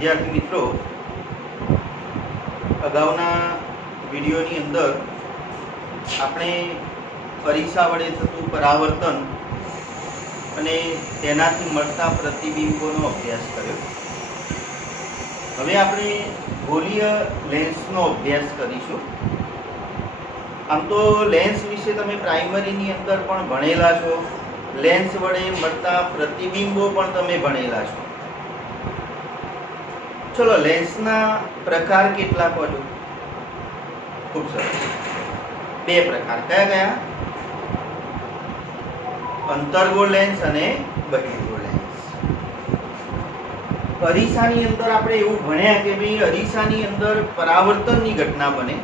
વિદ્યાર્થી મિત્રો, અગાઉના વિડીયોની અંદર આપણે અરીસા વડે થતું પરાવર્તન અને તેનાથી મળતા પ્રતિબિંબોનો અભ્યાસ કર્યો. હવે આપણે ગોલીય લેન્સનો અભ્યાસ કરીશું. આમ તો લેન્સ વિશે તમે પ્રાઇમરીની અંદર પણ ભણેલા છો, લેન્સ વડે મળતા પ્રતિબિંબો પણ તમે ભણેલા છો. ચલો, લેન્સના પ્રકાર કેટલા કહો? ખૂબ સરસ, બે પ્રકાર. કયા કયા? અંતર્ગોળ લેન્સ અને બહિર્ગોળ લેન્સ. અરીસાની અંદર આપણે એવું ભણ્યા કે ભાઈ અરીસાની અંદર પરાવર્તનની ઘટના બને,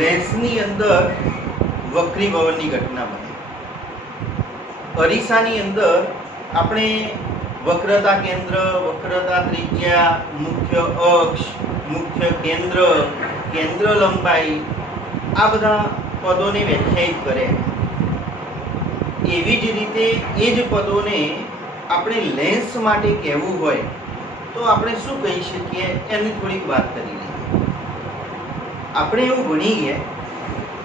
લેન્સની અંદર વક્રીભવનની ઘટના બને. અરીસાની અંદર આપણે વક્રતા કેન્દ્ર, વક્રતા ત્રિજ્યા, મુખ્ય અક્ષ, મુખ્ય કેન્દ્ર, કેન્દ્ર લંબાઈ, આ બધા પદોને વ્યાખ્યાયિત કરે. એવી જ રીતે એ જ પદોને આપણે લેન્સ માટે કહેવું હોય તો આપણે શું કહી શકીએ એની થોડીક વાત કરી લઈએ. આપણે એવું ભણી ગયા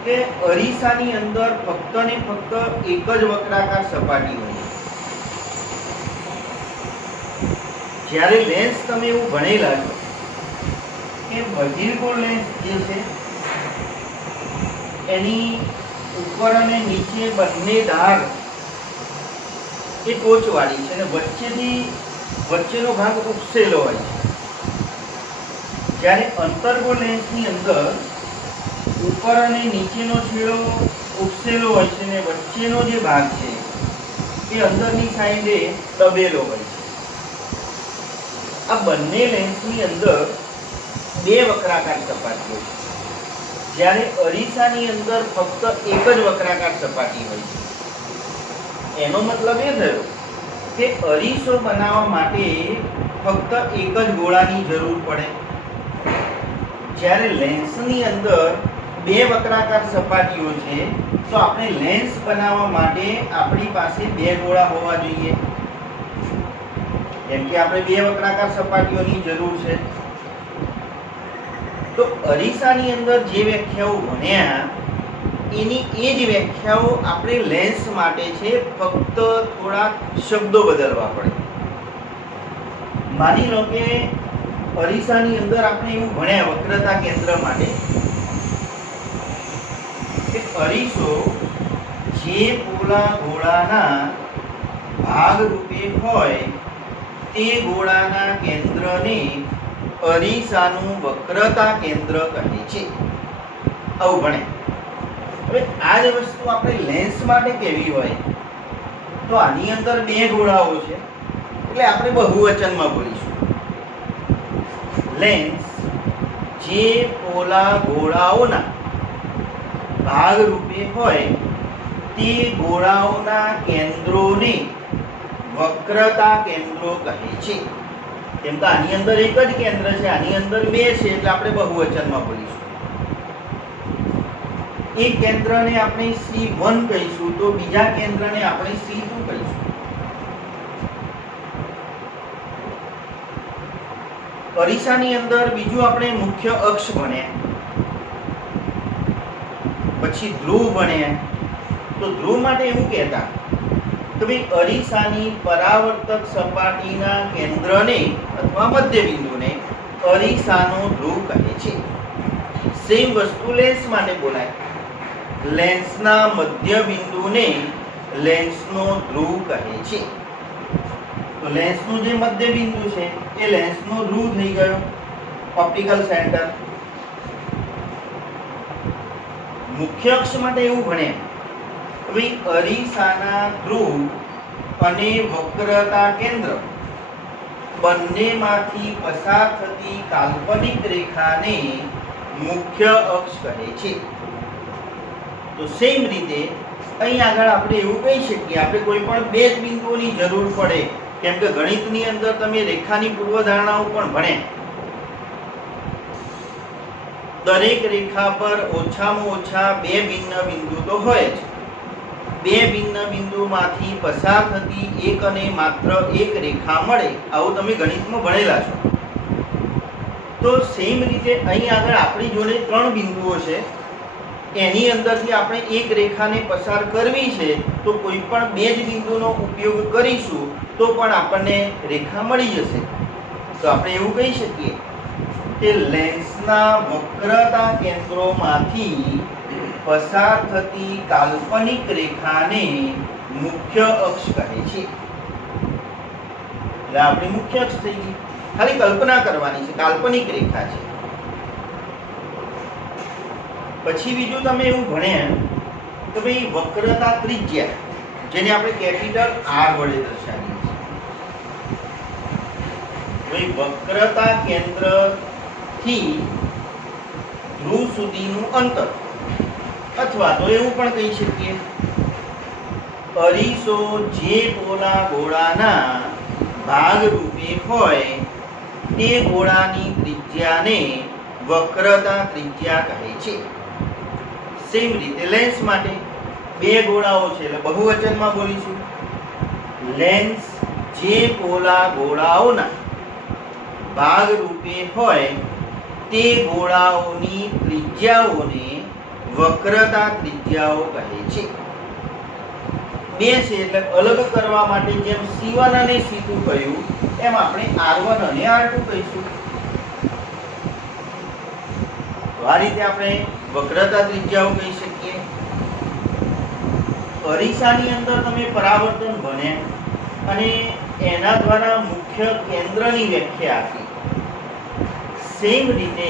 કે અરીસાની અંદર ફક્ત ને ફક્ત એક જ વક્રાકાર સપાટી હોય. જ્યારે લેન્સ તમે એવું ભણેલા છો કે બહિર્ગોળ લેન્સ જે છે એની ઉપર અને નીચે બંને ધાર એ ટોચવાળી છે અને વચ્ચેનો ભાગ ઉપસેલો હોય છે. જ્યારે અંતર્ગોળ લેન્સની અંદર ઉપર અને નીચેનો છેડો ઉપસેલો હોય છે અને વચ્ચેનો જે ભાગ છે એ અંદરની સાઈડે દબેલો હોય છે. આ બંને લેન્સની અંદર બે વક્રાકાર સપાટીઓ છે, જ્યારે અરીસાની અંદર ફક્ત એક જ વક્રાકાર સપાટી હોય છે. એનો મતલબ એ થયો કે અરીસો બનાવવા માટે ફક્ત એક જ ગોળાની જરૂર પડે, જ્યારે લેન્સની અંદર બે વક્રાકાર સપાટીઓ છે તો આપણે લેન્સ બનાવવા માટે આપણી પાસે બે ગોળા હોવા જોઈએ. કેમ કે આપણે બે વક્રાકાર સપાટીઓની જરૂર છે. તો અરીસાની અંદર જે વ્યાખ્યાઓ ભણ્યા એની એ જ વ્યાખ્યાઓ આપણે લેન્સ માટે છે, ફક્ત થોડા શબ્દો બદલવા પડે. માની લો કે અરીસાની અંદર આપણે એવું ભણ્યા વક્રતા કેન્દ્ર માટે કે અરીસો જે પોલા ગોળાના ભાગ રૂપે હોય તે ગોળાના કેન્દ્રને અરીસાનું વક્રતા કેન્દ્ર કહે છે. આવું ભણે. હવે આ જ વસ્તુ આપણે લેન્સ માટે કેવી હોય તો આની અંદર બે ગોળાઓ છે એટલે આપણે બહુવચનમાં બોલીશું. લેન્સ જે પોલા ગોળાઓના ભાગ રૂપે હોય તે ગોળાઓના કેન્દ્રોને વક્રતા કેન્દ્રો કહે છે. કેમ કે આની અંદર એક જ કેન્દ્ર છે, આની અંદર બે છે એટલે આપણે બહુવચનમાં બોલીશું. એક કેન્દ્રને આપણે C1 કહીશું તો બીજા કેન્દ્રને આપણે C2 કહીશું. અરીસાની અંદર બીજું આપણે મુખ્ય અક્ષ ભણ્યા, પછી ધ્રુવ ભણ્યા. તો ધ્રુવ માટે એવું કહેતા કે ભાઈ અરીસાની પરાવર્તક સપાટીના કેન્દ્રને અથવા મધ્યબિંદુને અરીસાનો ધ્રુવ કહે છે. સેમ વસ્તુ લેન્સ માટે બોલાય. લેન્સના મધ્યબિંદુને લેન્સનો ધ્રુવ કહે છે. તો લેન્સનું જે મધ્યબિંદુ છે એ લેન્સનો ધ્રુવ થઈ ગયો, ઓપ્ટિકલ સેન્ટર. મુખ્ય અક્ષ માટે એવું ભણે ભાઈ અરીસાના ધ્રુવ અને વક્રતા કેન્દ્ર બંનેમાંથી પસાર થતી કાલ્પનિક રેખાને મુખ્ય અક્ષ કહે છે. તો સેમ રીતે અહીં આગળ આપણે એવું કહી શકીએ, આપણે કોઈ પણ બે જ બિંદુઓની જરૂર પડે. કેમ કે ગણિતની અંદર તમે રેખાની પૂર્વધારણાઓ પણ ભણે. દરેક રેખા પર ઓછામાં ઓછા બે ભિન્ન બિંદુ તો હોય જ. બે ભિન્ન બિંદુમાંથી પસાર થતી એક અને માત્ર એક રેખા મળે, આવું તમે ગણિતમાં ભણેલા છો. તો સેમ રીતે અહીં આગળ આપણી જોડે 3 બિંદુઓ છે, એની અંદરથી આપણે એક રેખાને પસાર કરવી છે, તો કોઈ પણ બે જ બિંદુનો ઉપયોગ કરીશું તો પણ આપણને રેખા મળી જશે. તો આપણે એવું કહી શકીએ કે લેન્સના વક્રતા કેન્દ્રોમાંથી પસાર થતી કાલ્પનિક રેખાને મુખ્ય અક્ષ કહે છે. એટલે આપણી મુખ્ય અક્ષ થઈ ગઈ. ખાલી કલ્પના કરવાની છે, કાલ્પનિક રેખા છે. પછી બીજું તમે એવું ભણ્યા કે ભાઈ વક્રતા ત્રિજ્યા, જેને આપણે કેપિટલ R વડે દર્શાવીએ છીએ. ભાઈ વક્રતા કેન્દ્રથી ધ્રુવ સુધીનું અંતર, અથવા તો એવું પણ કહી શકીએ અરીસો જે પોલા ગોળાના ભાગ રૂપે હોય તે ગોળાની ત્રિજ્યાને વક્રતા ત્રિજ્યા કહે છે. સેમ રીતે લેન્સ માટે બે ગોળાઓ છે, એટલે બહુવચનમાં બોલીશું. લેન્સ જે પોલા ગોળાઓના ભાગ રૂપે હોય તે ગોળાઓની ત્રિજ્યાઓને વક્રતા ત્રિજ્યાઓ કહે છે. બે છે એટલે અલગ કરવા માટે જેમ C1 અને C2 કહ્યું એમ આપણે R1 અને R2 કહીશું. તો આ રીતે આપણે વક્રતા ત્રિજ્યાઓ કહી શકીએ. અરીસાની અંદર તમે પરાવર્તન ભણ્યા અને એના દ્વારા મુખ્ય કેન્દ્રની વ્યાખ્યા આપી. સેમ રીતે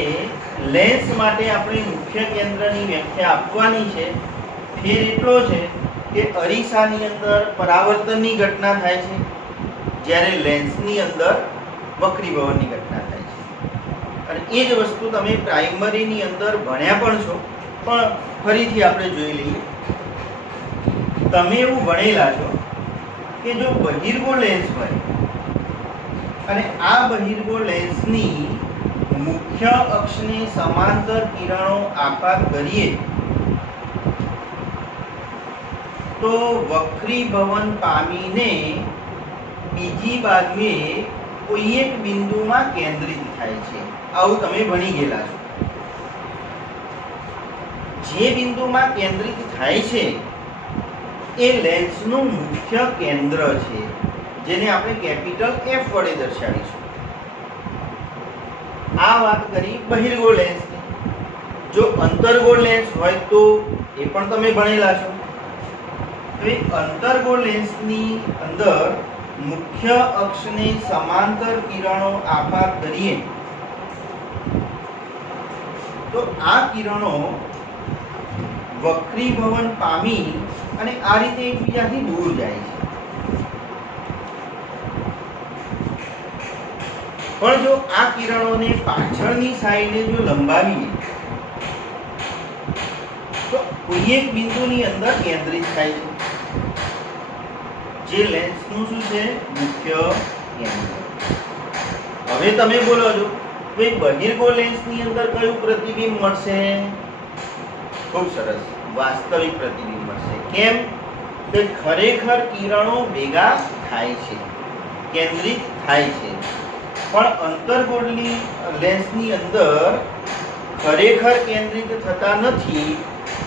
લેન્સ માટે આપણે મુખ્ય કેન્દ્રની વ્યાખ્યા આપવાની છે. ફેર એટલો છે કે અરીસાની અંદર પરાવર્તનની ઘટના થાય છે, જ્યારે લેન્સની અંદર વક્રીભવનની ઘટના થાય છે. અને એ જ વસ્તુ તમે પ્રાઇમરીની અંદર ભણ્યા પણ છો, પણ ફરીથી આપણે જોઈ લઈએ. તમે એવું ભણેલા છો કે જો બહિર્ગોળ લેન્સ હોય અને આ બહિર્ગોળ લેન્સની મુખ્ય અક્ષને સમાંતર કિરણો આપાત કરીએ તો વક્રીભવન પામીને બીજી બાજુએ કોઈ એક બિંદુમાં કેન્દ્રિત થાય છે. આવું તમે ભણી ગયેલા છો. જે બિંદુમાં કેન્દ્રિત થાય છે એ લેન્સનું મુખ્ય કેન્દ્ર છે, જેને આપણે કેપિટલ F વડે દર્શાવીશું. આ વાત કરી બહિર્ગોળ લેન્સની. જો અંતર્ગોળ લેન્સ હોય તો એ પણ તમે ભણેલા છો. તો અંતર્ગોળ લેન્સની અંદર મુખ્ય અક્ષને સમાંતર કિરણો આપાત કરીએ તો આ કિરણો વક્રીભવન પામી અને આ રીતે એકબીજાથી દૂર જાય છે. પણ જો આ કિરણોને પાછળની સાઈડે જો લંબાવીએ તો કોઈ એક બિંદુની અંદર કેન્દ્રિત થાય છે, જે લેન્સનું શું છે મુખ્ય કેન્દ્ર. હવે તમે બોલો છો ભાઈ બહિર્ગોળ લેન્સની અંદર કયું પ્રતિબિંબ મળશે? ખૂબ સરસ, વાસ્તવિક પ્રતિબિંબ મળશે. કેમ કે ખરેખર કિરણો ભેગા થાય છે, કેન્દ્રિત થાય છે. પણ અંતર્ગોળની લેન્સની અંદર ખરેખર કેન્દ્રિત થતા નથી,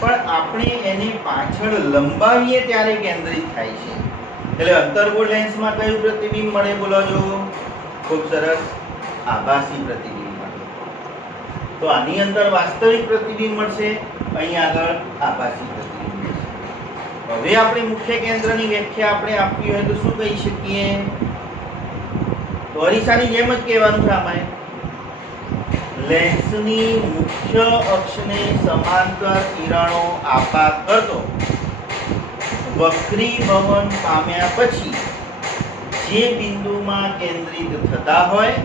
પણ આપણે એને પાછળ લંબાવીએ ત્યારે કેન્દ્રિત થાય છે. એટલે અંતર્ગોળ લેન્સમાં કયું પ્રતિબિંબ મળે બોલો છો? ખૂબ સરસ, આભાસી પ્રતિબિંબ મળે. તો આની અંદર વાસ્તવિક પ્રતિબિંબ મળશે, અહીં આગળ આભાસી પ્રતિબિંબ મળશે. હવે આપણે મુખ્ય કેન્દ્રની વ્યાખ્યા આપણે આપવી હોય તો શું કહી શકીએ? તો અરીસાની જેમ જ કહેવાનું છે આમાં. લેન્સની મુખ્ય અક્ષને સમાંતર કિરણો આપાત કરતો વક્રીભવન પામ્યા પછી જે બિંદુમાં કેન્દ્રિત થતા હોય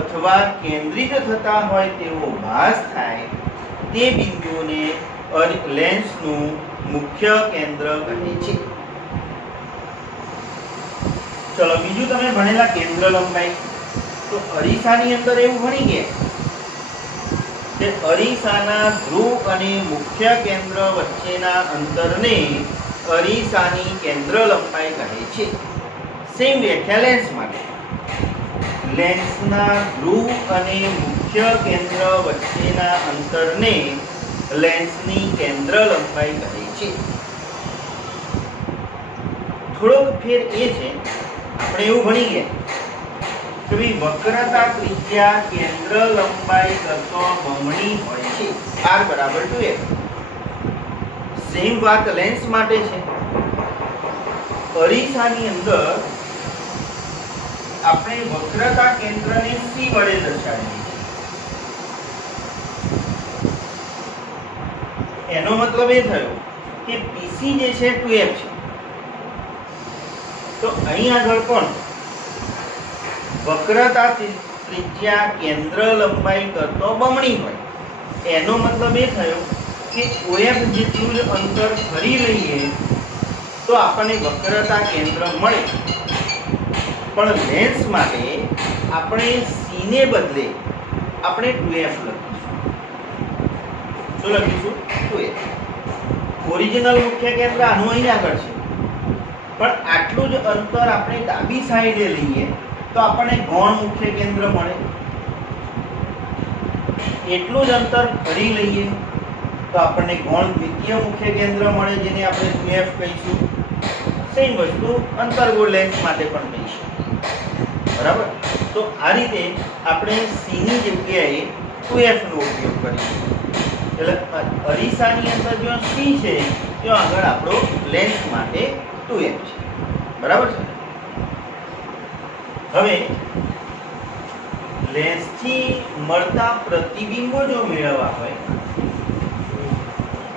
અથવા કેન્દ્રિત થતા હોય તેવો ભાસ થાય તે બિંદુને લેન્સનું મુખ્ય કેન્દ્ર કહે છે. ચલો બીજું તમે ભણેલા કેન્દ્ર લંબાઈ. તો અરીસાની અંદર એવું ભણી ગયા કે અરીસાના ધ્રુવ અને મુખ્ય કેન્દ્ર વચ્ચેના અંતરને અરીસાની કેન્દ્ર લંબાઈ કહે છે. સેમ વ્યાખ્યા લેન્સ માટે. લેન્સના ધ્રુવ અને મુખ્ય કેન્દ્ર વચ્ચેના અંતરને લેન્સની કેન્દ્ર લંબાઈ કહે છે. થોડોક ફેર એ છે, આપણે એવું ભણી ગયા કે ભાઈ વક્રતા ત્રિજ્યા કેન્દ્ર લંબાઈ કરતો બમણી હોય છે. r બરાબર 2f. સેમ વાત લેન્સ માટે છે. અરીસાની અંદર આપણે વક્રતા કેન્દ્રને c વડે દર્શાવીએ છીએ. એનો મતલબ એ થયો કે PC જે છે 2f છે. તો અહીં આગળ પણ વક્રતા ત્રિજ્યા કેન્દ્ર લંબાઈ કરતો બમણી હોય. એનો મતલબ એ થયો કે OF જેટલું જ અંતર ફરી લઈએ તો આપણને વક્રતા કેન્દ્ર મળે. પણ લેન્સ માટે આપણે c ને બદલે આપણે 2f લખીશું. શું લખીશું? 2f. ઓરિજિનલ મુખ્ય કેન્દ્ર આનું અહીં આગળ છે, પણ આટલું જ અંતર આપણે ડાબી સાઈડે લઈએ તો આપણને ગૌણ મુખ્ય કેન્દ્ર મળે. એટલું જ અંતર ફરી લઈએ તો આપણને ગૌણ દ્વિતીય મુખ્ય કેન્દ્ર મળે, જેને આપણે 2f કહીશું. સેમ વસ્તુ અંતર્ગોળ લેન્સ માટે પણ કહીશું. બરાબર? તો આ રીતે આપણે c ની જગ્યાએ 2f નો ઉપયોગ કરીશું. એટલે અરીસાની અંદર જો c છે ત્યાં આગળ આપણો લેન્સ માટે 2f છે. બરાબર છે? હવે લેન્સથી મળતા પ્રતિબિંબો જો મેળવવા હોય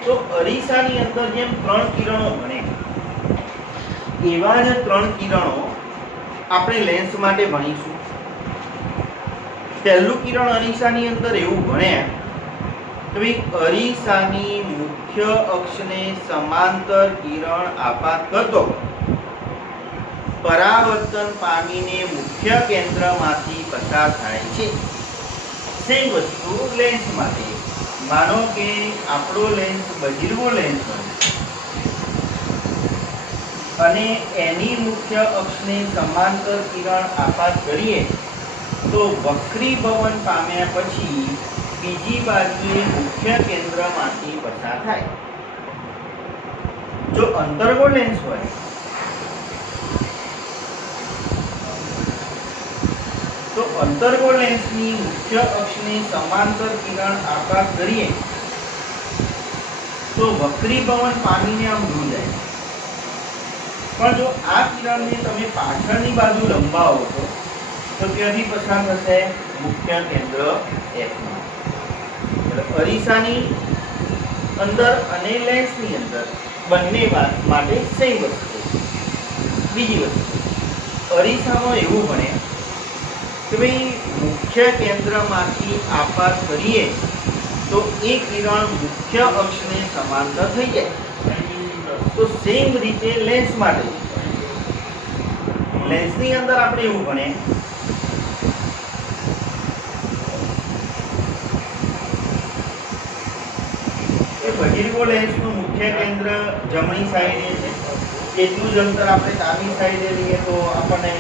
તો અરીસાની અંદર જેમ 3 કિરણો બને એવા જ 3 કિરણો આપણે લેન્સ માટે ભણીશું. પહેલું કિરણ અરીસાની અંદર એવું ભણ્યા કે ભાઈ અરીસાની મુખ્ય અક્ષને સમાંતર કિરણ આપાત કરતો પરાવર્તન પામીને મુખ્ય કેન્દ્રમાંથી પસાર થાય છે. સેમ વસ્તુ લેન્સ માટે. માનો કે આપણો લેન્સ બહિર્ગોળ લેન્સ હોય અને એની મુખ્ય અક્ષને સમાંતર કિરણ આપાત કરીએ તો વક્રીભવન પામ્યા પછી બીજી બાજુએ મુખ્ય કેન્દ્રમાંથી પસાર થાય. જો અંતર્ગોળ લેન્સ હોય તો અંતર્ગોળ લેન્સની મુખ્ય અક્ષને સમાંતર કિરણ આપાત કરીએ તો વક્રીભવન પામીને આમ દૂર જાય. પણ જો આ કિરણને તમે પાછળની બાજુ લંબાવો છો તો ત્યાંથી પસાર થશે મુખ્ય કેન્દ્ર F માં. એટલે અરીસાની અંદર અને લેન્સની અંદર બંને માટે સેમ વસ્તુ. બીજી વસ્તુ, અરીસામાં એવું બને કે ભાઈ મુખ્ય કેન્દ્રમાંથી આપાત કરીએ તો એ કિરણ મુખ્ય અક્ષને સમાંતર થઈ જાય. તો સેમ રીતે લેન્સ માટે લેન્સની અંદર આપણે એવું ભણે કે બહિર્ગોળ લેન્સનું મુખ્ય કેન્દ્ર જમણી સાઈડે છે. એટલું જ અંતર આપણે ડાબી સાઈડે લઈએ તો આપણને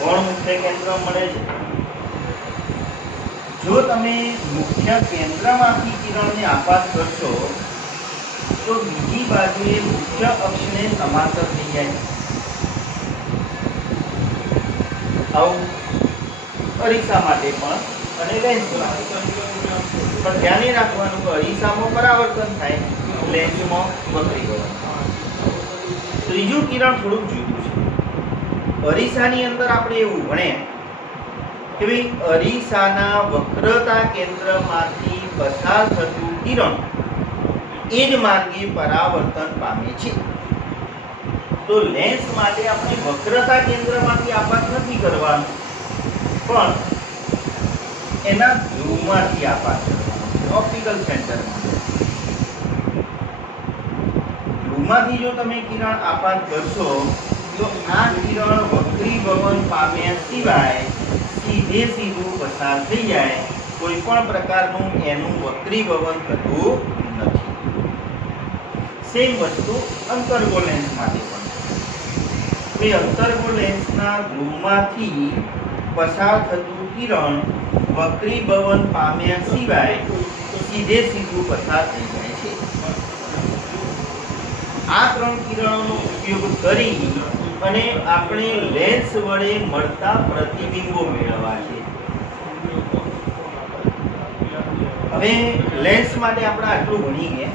ગૌણ મુખ્ય કેન્દ્ર મળે છે. જો તમે મુખ્ય કેન્દ્રમાંથી કિરણને આપાત કરશો તો બીજી બાજુએ મુખ્ય અક્ષને સમાંતર થઈ જાય. આવું અરીસા માટે પણ અને લેન્સ માટે પણ ધ્યાન રાખવાનું કે અરીસામાં પરાવર્તન થાય, લેન્સમાં વક્રીભવન. ત્રીજું કિરણ થોડુંક જુદું છે. અરીસાની અંદર આપણે એવું ભણ્યા કે ભાઈ અરીસાના વક્રતા કેન્દ્રમાંથી પસાર થતું કિરણ એ જ માર્ગે પરાવર્તન પામે છે. તો લેન્સ માટે આપણે વક્રતા કેન્દ્રમાંથી આપાત નથી કરવાનું, પણ એના ધ્રુવમાંથી આપાત કરવાનું. ઓપ્ટિકલ સેન્ટરમાં ધ્રુવમાંથી જો તમે કિરણ આપાત કરશો તો આ કિરણ વક્રીભવન પામ્યા સિવાય સીધું પસાર થઈ જાય. કોઈ પણ પ્રકારનું એનું વક્રીભવન થતું નથી. સેમ વસ્તુ અંતર્ગોળ લેન્સ માટે પણ. એ અંતર્ગોળ લેન્સના ધ્રુવમાંથી પસાર થતું કિરણ વક્રીભવન પામ્યા સિવાય સીધે સીધું પસાર થઈ જાય છે. આ ત્રણ કિરણોનો ઉપયોગ કરી અને આપણે લેન્સ વડે મળતા પ્રતિબિંબો મેળવવા છે. હવે લેન્સ માટે આપણે આટલું ભણી ગયા.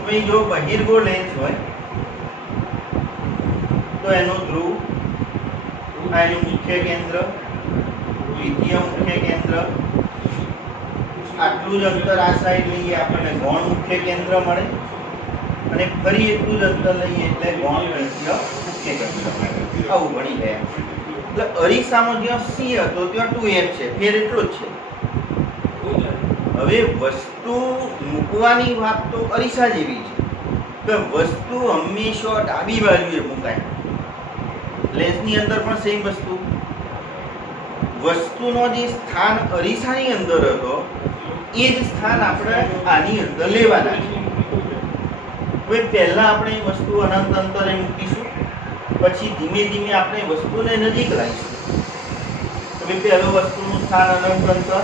હવે જો બહિર્ગોળ લેન્સ હોય તો એનો ધ્રુવ, એનું મુખ્ય કેન્દ્ર, દ્વિતીય મુખ્ય કેન્દ્ર, આટલું જ અંતર આ સાઈડ લઈએ આપણને ગૌણ મુખ્ય કેન્દ્ર મળે, અને ફરી એટલું જ અંતર લઈએ એટલે ગૌણ દ્વિતીય મુખ્ય કેન્દ્ર મળે. આવું ભણી ગયા. એટલે અરીસામાં જ્યાં C હતો ત્યાં 2f છે, ફેર એટલો જ છે. હવે વસ્તુ મૂકવાની વાત તો અરીસા જેવી છે કે વસ્તુ હંમેશા ડાબી બાજુએ મુકાય. લેન્સની અંદર પણ સેમ વસ્તુ. વસ્તુનો જે સ્થાન અરીસાની અંદર હતો એ જ સ્થાન આપણે આની અંદર લેવાના છે. હવે પહેલા આપણે વસ્તુ અનંત અંતરે મૂકીશું, પછી ધીમે ધીમે આપણે વસ્તુને નજીક લાવીશું. હવે પહેલું વસ્તુનું સ્થાન અનંત અંતર,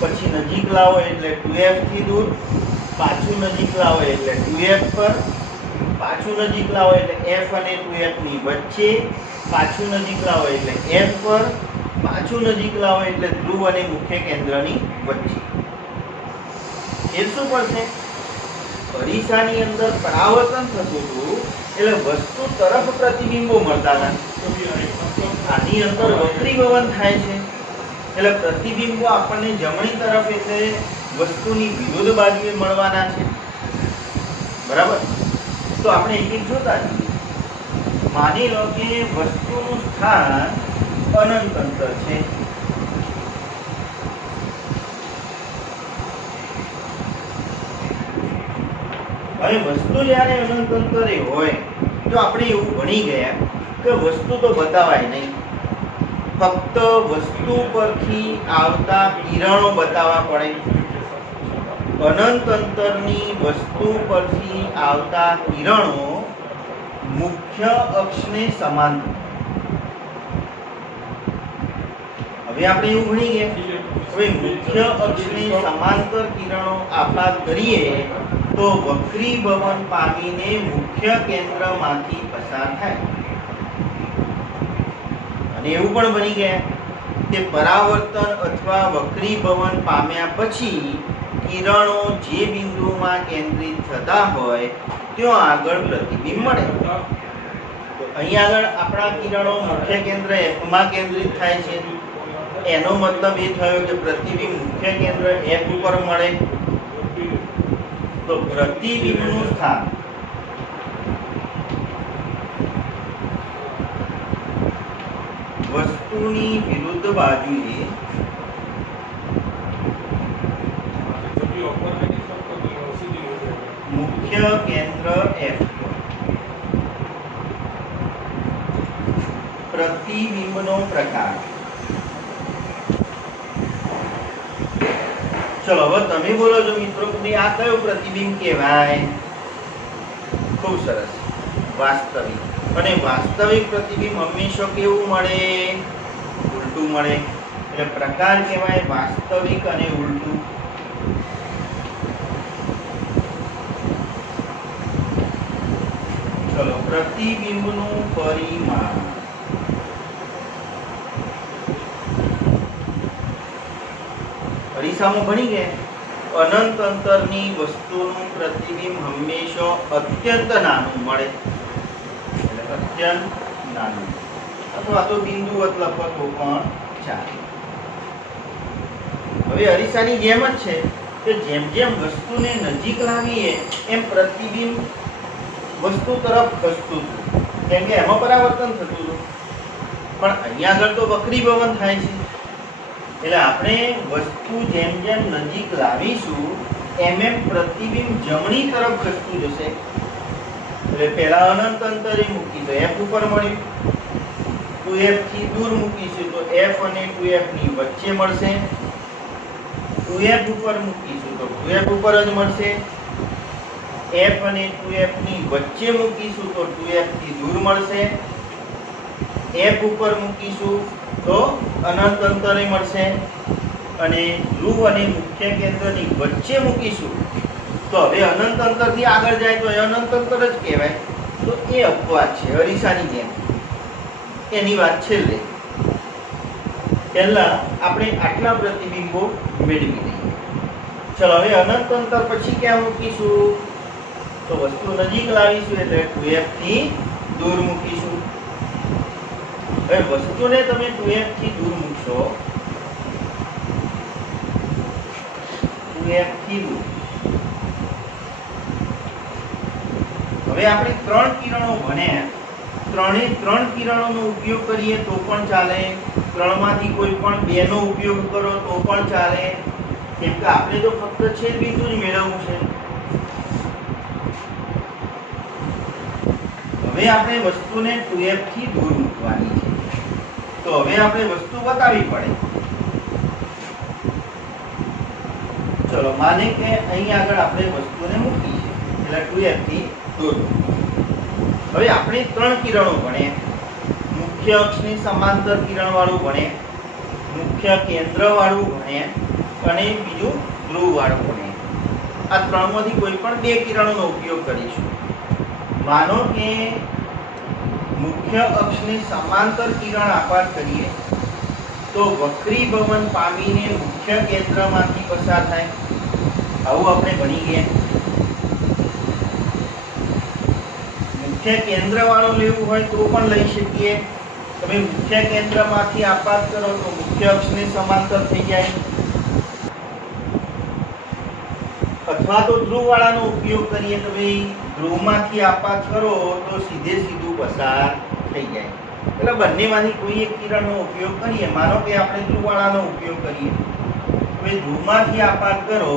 પછી નજીક લાવો એટલે 2f થી દૂર, પાછું નજીક લાવો એટલે 2f પર, પાછું નજીક લાવો એટલે f અને 2f ની વચ્ચે, પાછું નજીક લાવો એટલે f પર, પાછું નજીક લાવો એટલે ધ્રુવ અને મુખ્ય કેન્દ્રની વચ્ચે. એ શું પડશે? અરીસાની અંદર પરાવર્તન થતું હતું એટલે વસ્તુ તરફ પ્રતિબિંબો મળતા હતા. આની અંદર વક્રીભવન થાય છે એટલે પ્રતિબિંબો આપણને જમણી તરફ એટલે વસ્તુની વિરુદ્ધ બાજુએ મળવાના છે. બરાબર? તો આપણે એક એક જોતા જઈએ. માની લો કે વસ્તુનું સ્થાન અનંત અંતર છે. હવે વસ્તુ જ્યારે અનંત અંતરે હોય તો આપણે એવું ભણી ગયા કે વસ્તુ તો બતાવાય નહીં, ફક્ત વસ્તુ પરથી આવતા કિરણો બતાવવા પડે. અનંત અંતરની વસ્તુ પરથી આવતા કિરણો મુખ્ય અક્ષને સમાંતર. હવે આપણે એવું ભણી ગયા. હવે મુખ્ય અક્ષને સમાંતર કિરણો આપાત કરીએ તો વક્રીભવન પામીને મુખ્ય કેન્દ્રમાંથી પસાર થાય. અને એવું પણ બની ગયા કે પરાવર્તન અથવા વક્રીભવન પામ્યા પછી કિરણો જે બિંદુમાં કેન્દ્રિત થતા હોય ત્યાં આગળ પ્રતિબિંબ મળે. તો અહીં આગળ આપણા કિરણો મુખ્ય કેન્દ્ર F માં કેન્દ્રિત થાય છે. એનો મતલબ એ થયો કે પ્રતિબિંબ મુખ્ય કેન્દ્ર F ઉપર મળે. તો પ્રતિબિંબનું સ્થાન વસ્તુની વિરુદ્ધ બાજુએ મુખ્ય કેન્દ્ર F પ્રતિબિંબનો પ્રકાર. ચલો હવે તમે બોલો છો મિત્રો કે આ કયો પ્રતિબિંબ કહેવાય? ખૂબ સરસ, વાસ્તવિક. અને વાસ્તવિક પ્રતિબિંબ હંમેશા કેવું મળે? ઉલટું મળે. એટલે પ્રકાર કહેવાય વાસ્તવિક અને ઉલટું. ચલો પ્રતિબિંબનું પરિમાણ. અરીસામાં ભણી ગયા અનંત અંતરની વસ્તુનું પ્રતિબિંબ હંમેશા અત્યંત નાનું મળે. એટલે અત્યંત નાનું અથવા તો બિંદુવત લખો તો પણ ચાલે. હવે અરીસાની જેમ જ છે કે જેમ જેમ વસ્તુને નજીક લાવીએ એમ પ્રતિબિંબ વસ્તુ તરફ ખસતું હતું, કેમ કે એમાં પરાવર્તન થતું હતું. પણ અહીંયા આગળ તો વક્રીભવન થાય છે. એટલે આપણે વસ્તુ જેમ જેમ નજીક લાવીશું એમ એમ પ્રતિબિંબ જમણી તરફ ખસતું જશે. એટલે પહેલા અનંત અંતરે મૂકી તો F ઉપર મળ્યું, 2f થી દૂર મૂકીશું તો F અને 2f ની વચ્ચે મળશે, 2f ઉપર મૂકીશું તો 2f ઉપર જ મળશે. f અને 2f ની વચ્ચે મૂકીશું તો 2f થી દૂર મળશે, f ઉપર મૂકીશું તો અનંત અંતરે મળશે, અને ધ્રુવ અને મુખ્ય કેન્દ્રની વચ્ચે મૂકીશું તો હવે અનંત અંતરથી આગળ જાય તો એ અનંત અંતર જ કહેવાય. તો એ અપવાદ છે અરીસાની જેમ. એની વાત છેલ્લે. પહેલા આપણે આટલા પ્રતિબિંબો મેળવી લઈએ. ચલો હવે અનંત અંતર પછી ક્યાં મૂકીશું? તો વસ્તુ નજીક લાવીશું એટલે 2f થી દૂર મૂકીશું. હવે વસ્તુને તમે 2f થી દૂર મૂકશો, 2f થી દૂર. હવે આપણે 3 કિરણો ભણ્યા, ત્રણે 3 કિરણોનો ઉપયોગ કરીએ તો પણ ચાલે, 3 માંથી કોઈ પણ 2 નો ઉપયોગ કરો તો પણ ચાલે, કેમ કે આપણે તો ફક્ત છેદ બિંદુ જ મેળવવું છે. હવે આપણે વસ્તુને 2f થી દૂર મૂકવાની છે. તો હવે આપણે વસ્તુ બતાવવી પડે. ચલો માને કે અહીં આગળ આપણે વસ્તુને મૂકી છે એટલે 2f થી દૂર. હવે આપણે 3 કિરણો ભણ્યા, મુખ્ય અક્ષની સમાંતર કિરણ વાળું ભણ્યા, મુખ્ય કેન્દ્ર વાળું ભણ્યા અને બીજું ધ્રુવ વાળું ભણ્યા. આ 3 માંથી કોઈ પણ 2 કિરણોનો ઉપયોગ કરીશું. માનો કે મુખ્ય અક્ષની સમાંતર કિરણ આપાત કરીએ તો વક્રીભવન પામીને મુખ્ય કેન્દ્રમાંથી પસાર થાય. આવું આપણે ભણી ગયા. મુખ્ય કેન્દ્ર વાળું લેવું હોય તો પણ લઈ શકીએ. તમે મુખ્ય કેન્દ્રમાંથી આપાત કરો તો મુખ્ય અક્ષની સમાંતર થઈ જાય, અથવા તો ધ્રુવ વાળાનો ઉપયોગ કરીએ તો ભાઈ ધ્રુવમાંથી આપાત કરો તો સીધે સીધું પસાર થઈ જાય. એટલે બંનેમાંથી કોઈ એક કિરણનો ઉપયોગ કરીએ. માનો કે આપણે ધ્રુવ વાળાનો ઉપયોગ કરીએ, હવે ધ્રુવમાંથી આપાત કરો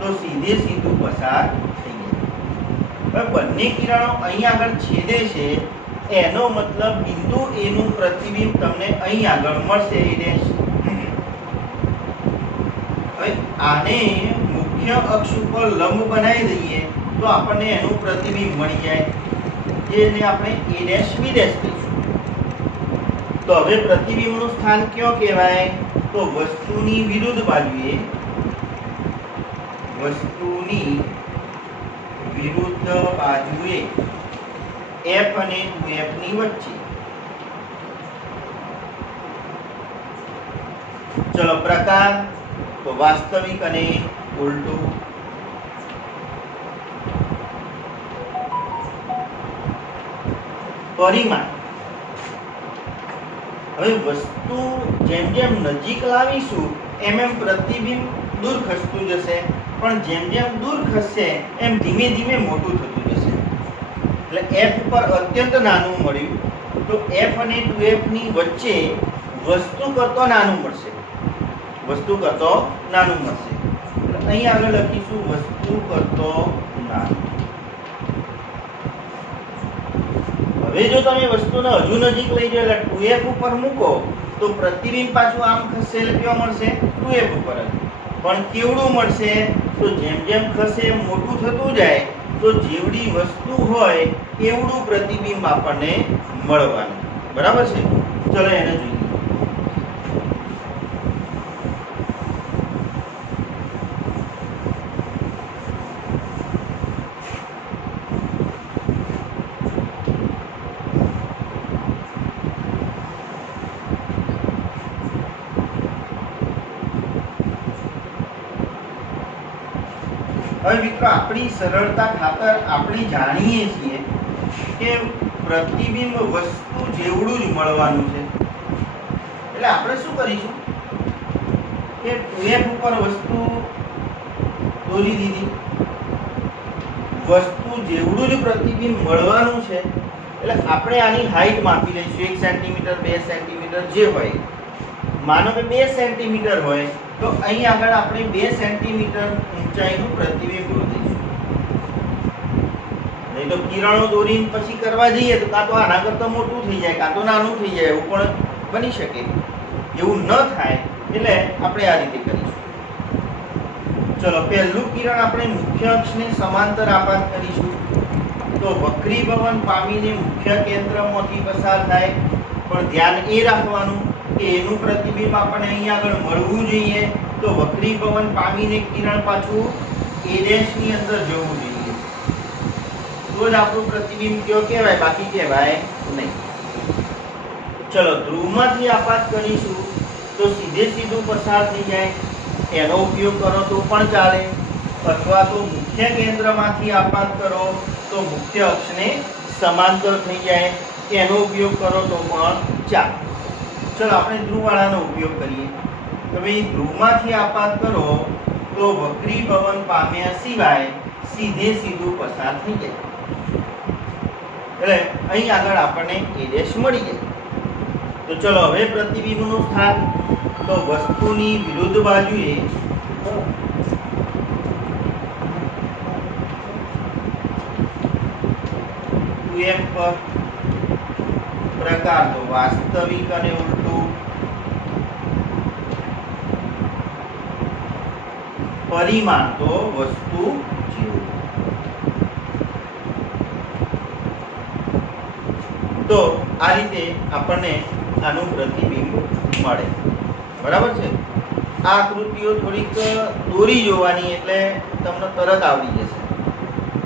તો સીધે સીધું પસાર થઈ જાય. હવે બંને કિરણો અહીં આગળ છેદે છે એનો મતલબ બિંદુ A નું પ્રતિબિંબ તમને અહીં આગળ મળશે. હવે આને મુખ્ય અક્ષ ઉપર લંબ બનાવી દઈએ તો આપણને એનું પ્રતિબિંબ મળી જાય, જેને આપણે A' B' કહીશું. તો હવે પ્રતિબિંબનું સ્થાન કયો કહેવાય? તો વસ્તુની વિરુદ્ધ બાજુએ, વસ્તુની વિરુદ્ધ બાજુએ f અને 2f ની વચ્ચે. ચલો પ્રકાર તો વાસ્તવિક અને ઉલટું. પરિમાણ, હવે વસ્તુ જેમ જેમ નજીક લાવીશું એમ એમ પ્રતિબિંબ દૂર ખસતું જશે, પણ જેમ જેમ દૂર ખસશે એમ ધીમે ધીમે મોટું થતું જશે. એટલે f ઉપર અત્યંત નાનું મળ્યું તો f અને 2f ની વચ્ચે વસ્તુ કરતો નાનું મળશે, વસ્તુ કરતો નાનું મળશે. અહીં આગળ લખીશું વસ્તુ કરતો નાનું. હવે જો તમે વસ્તુને હજુ નજીક લઈ જાઓ એટલે 2f ઉપર મૂકો તો પ્રતિબિંબ પાછું આમ ખસે એટલે કેવો મળશે? 2f ઉપર જ. પણ કેવડું મળશે? તો જેમ જેમ ખસે મોટું થતું જાય તો જેવડી વસ્તુ હોય એવડું પ્રતિબિંબ આપણને મળવાનું. બરાબર છે? ચલો એને જોઈએ. હવે મિત્રો આપણી સરળતા ખાતર આપણે જાણીએ છીએ કે પ્રતિબિંબ વસ્તુ જેવડું જ મળવાનું છે. એટલે આપણે શું કરીશું કે 2f ઉપર વસ્તુ દોરી દીધી, વસ્તુ જેવડું જ પ્રતિબિંબ મળવાનું છે એટલે આપણે આની હાઈટ માપી લઈશું. 1 સેન્ટીમીટર 2 સેન્ટીમીટર જે હોય. માનો કે 2 સેન્ટીમીટર હોય તો અહીં આગળ આપણે 2 સેન્ટીમીટર ઊંચાઈનું પ્રતિબિંબ દોરીશું. નહીં તો કિરણો દોરીને પછી કરવા જઈએ તો કાં તો આના કરતાં મોટું થઈ જાય કાં તો નાનું થઈ જાય, એવું પણ બની શકે. એવું ન થાય એટલે આપણે આ રીતે કરીશું. ચલો પહેલું કિરણ આપણે મુખ્ય અક્ષને સમાંતર આપાત કરીશું. તો વક્રીભવન પામીને મુખ્ય કેન્દ્રમાંથી પસાર થાય, પણ ધ્યાન એ રાખવાનું કે એનું પ્રતિબિંબ આપણને અહીં આગળ મળવું જોઈએ. તો વક્રીભવન પામીને કિરણ પાછું a' ની અંદર જવું જોઈએ, તો જ આપણું પ્રતિબિંબ કયો કહેવાય, બાકી કહેવાય નહીં. ચલો ધ્રુવમાંથી આપાત કરીશું તો સીધે સીધું પસાર થઈ જાય, એનો ઉપયોગ કરો તો પણ ચાલે, અથવા તો મુખ્ય કેન્દ્રમાંથી આપાત કરો તો મુખ્ય અક્ષને સમાંતર થઈ જાય, એનો ઉપયોગ કરો તો પણ ચાલે. ચલો આપણે ધ્રુવવાળાનો ઉપયોગ કરીએ. તો ભાઈ ધ્રુવમાંથી આપાત કરો તો વક્રીભવન પામ્યા સિવાય સીધે સીધું પસાર થઈ જાય, એટલે અહીં આગળ આપણને a' મળી જાય. તો ચલો હવે પ્રતિબિંબનું સ્થાન, તો વસ્તુની વિરુદ્ધ બાજુએ m પર પ્રકાર તો વાસ્તવિક અને ઉલટું, પરિમાણ તો વસ્તુ જેવું. તો આ રીતે આપણને આનું પ્રતિબિંબ મળે. બરાબર છે. આ આકૃતિઓ થોડીક દોરી જોવાની એટલે તમને તરત આવડી જશે.